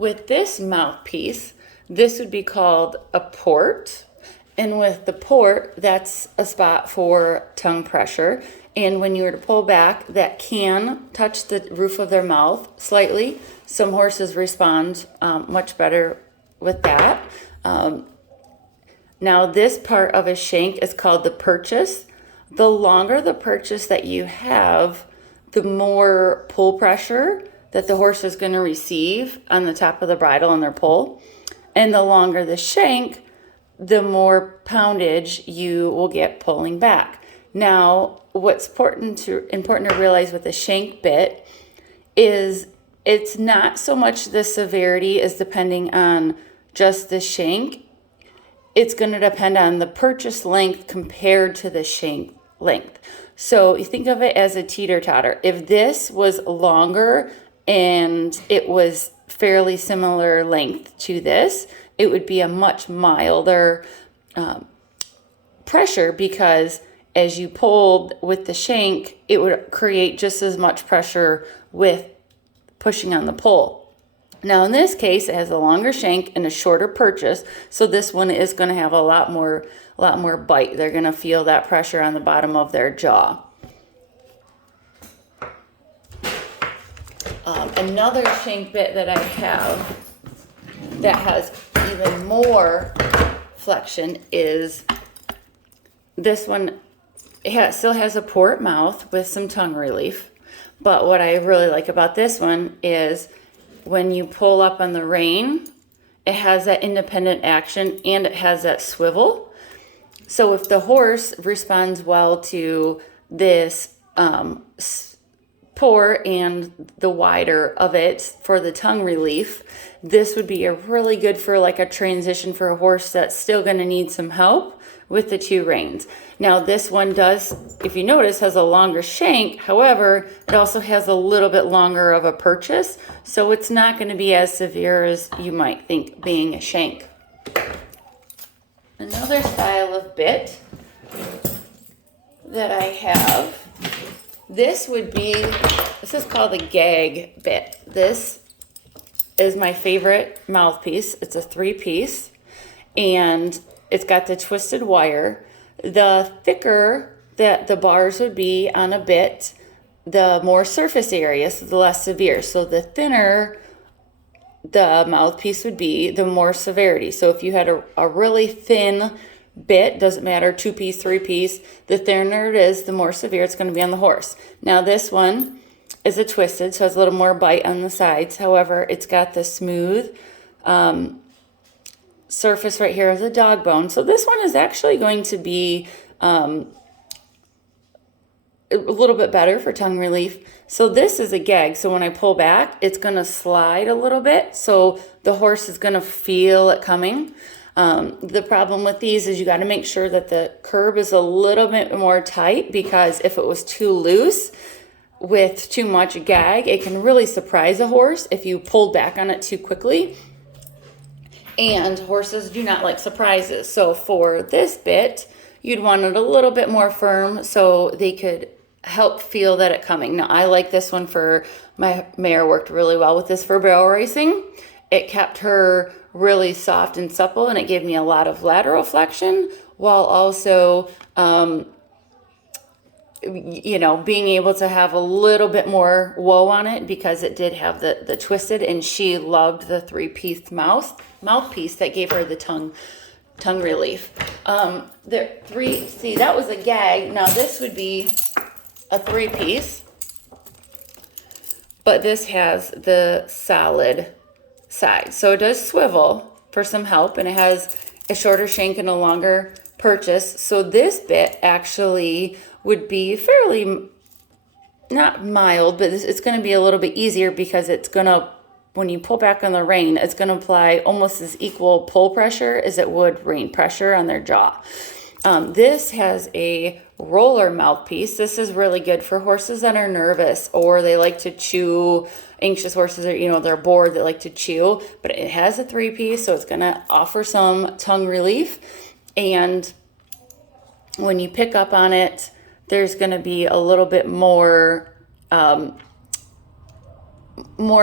with this mouthpiece, this would be called a port. And with the port, that's a spot for tongue pressure. And when you were to pull back, that can touch the roof of their mouth slightly. Some horses respond much better with that. Now this part of a shank is called the purchase. The longer the purchase that you have, the more pull pressure that the horse is going to receive on the top of the bridle and their pull. And the longer the shank, the more poundage you will get pulling back. Now, what's important to realize with the shank bit is it's not so much the severity as depending on just the shank. It's going to depend on the purchase length compared to the shank length. So you think of it as a teeter-totter. If this was longer and it was fairly similar length to this, it would be a much milder pressure, because as you pulled with the shank, it would create just as much pressure with pushing on the pull. Now in this case, it has a longer shank and a shorter purchase, so this one is going to have a lot more bite. They're going to feel that pressure on the bottom of their jaw. Another shank bit that I have that has even more flexion is this one. It still has a port mouth with some tongue relief, but what I really like about this one is when you pull up on the rein, it has that independent action and it has that swivel. So if the horse responds well to this port and the wider of it for the tongue relief, this would be a really good for like a transition for a horse that's still going to need some help with the two reins. Now this one does, if you notice, has a longer shank. However, it also has a little bit longer of a purchase, so it's not going to be as severe as you might think being a shank. Another style of bit that I have, this is called the gag bit. This is my favorite mouthpiece. It's a 3-piece, and it's got the twisted wire. The thicker that the bars would be on a bit, the more surface area, so the less severe. So the thinner the mouthpiece would be, the more severity. So if you had a really thin bit, doesn't matter, 2-piece, 3-piece, the thinner it is, the more severe it's going to be on the horse. Now this one is a twisted, so it has a little more bite on the sides. However, it's got the smooth surface right here as a dog bone. So this one is actually going to be a little bit better for tongue relief. So this is a gag. So when I pull back, it's going to slide a little bit. So the horse is going to feel it coming. The problem with these is you got to make sure that the curb is a little bit more tight, because if it was too loose with too much gag, it can really surprise a horse if you pulled back on it too quickly. And horses do not like surprises. So for this bit, you'd want it a little bit more firm so they could help feel that it coming. Now I like this one for my mare, worked really well with this for barrel racing. It kept her really soft and supple, and it gave me a lot of lateral flexion while also being able to have a little bit more whoa on it, because it did have the twisted, and she loved the 3-piece mouthpiece that gave her the tongue relief. That was a gag. Now this would be a 3-piece, but this has the solid side. So it does swivel for some help, and it has a shorter shank and a longer purchase. So this bit actually would be fairly, not mild, but it's going to be a little bit easier, because it's going to, when you pull back on the rein, it's going to apply almost as equal pull pressure as it would rein pressure on their jaw. This has a roller mouthpiece. This is really good for horses that are nervous or they like to chew, anxious horses, or they're bored, they like to chew, but it has a 3-piece, so it's going to offer some tongue relief. And when you pick up on it, there's going to be a little bit more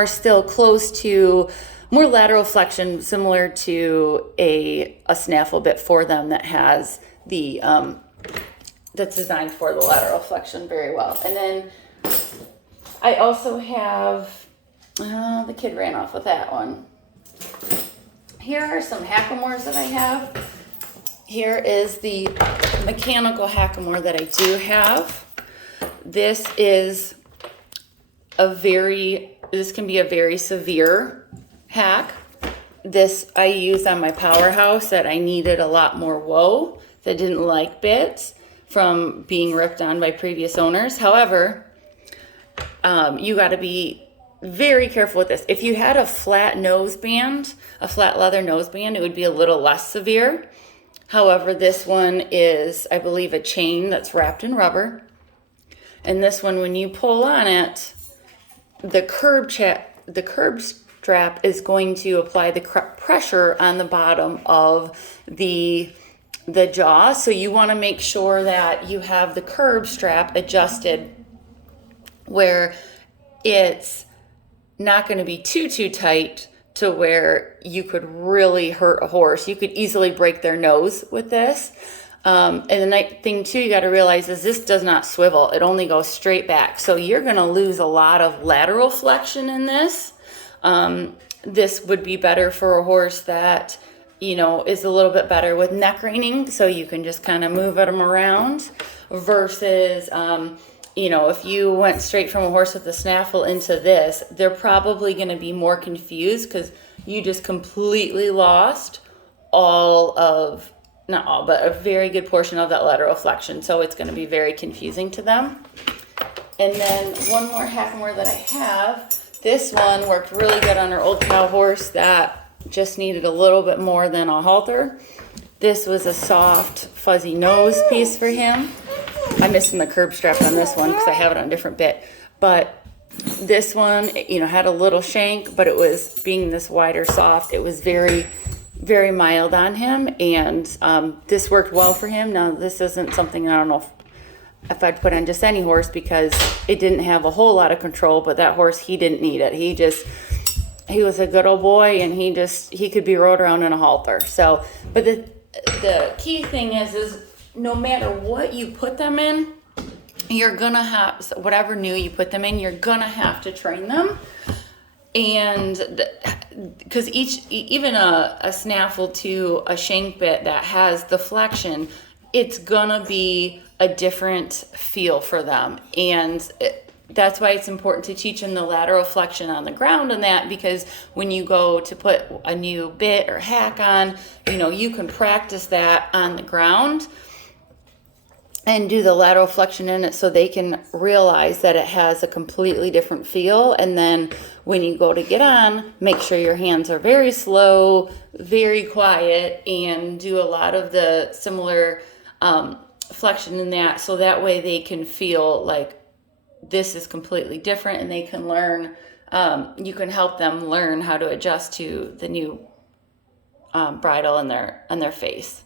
still close to more lateral flexion, similar to a snaffle bit for them that has the that's designed for the lateral flexion very well. And then I also have, the kid ran off with that one. Here are some hackamores that I have. Here is the mechanical hackamore that I do have. This can be a very severe hack. This I used on my powerhouse that I needed a lot more woe, that didn't like bits from being ripped on by previous owners. However, you got to be very careful with this. If you had a flat noseband, a flat leather noseband, it would be a little less severe. However, this one is, I believe, a chain that's wrapped in rubber. And this one, when you pull on it, the curb strap is going to apply the pressure on the bottom of the jaw. So you want to make sure that you have the curb strap adjusted where it's not going to be too tight to where you could really hurt a horse. You could easily break their nose with this. And the nice thing too, you got to realize is this does not swivel. It only goes straight back. So you're going to lose a lot of lateral flexion in this. This would be better for a horse that, is a little bit better with neck reining. So you can just kind of move them around versus, if you went straight from a horse with a snaffle into this, they're probably going to be more confused because you just completely lost not all, but a very good portion of that lateral flexion. So it's going to be very confusing to them. And then one more hackamore that I have. This one worked really good on our old cow horse that just needed a little bit more than a halter. This was a soft, fuzzy nose piece for him. I'm missing the curb strap on this one because I have it on a different bit. But this one, had a little shank, but it was, being this wider soft, it was very, very mild on him. And this worked well for him. Now, this isn't something, I don't know if I'd put on just any horse because it didn't have a whole lot of control, but that horse, he didn't need it. He was a good old boy, and he could be rode around in a halter. So, but the key thing is no matter what you put them in, you're gonna have, whatever new you put them in, you're gonna have to train them. And because even a snaffle to a shank bit that has the flexion, it's gonna be a different feel for them. And that's why it's important to teach them the lateral flexion on the ground and that, because when you go to put a new bit or hack on, you can practice that on the ground and do the lateral flexion in it so they can realize that it has a completely different feel. And then when you go to get on, make sure your hands are very slow, very quiet, and do a lot of the similar flexion in that, so that way they can feel like this is completely different, and they can learn, you can help them learn how to adjust to the new bridle on their face.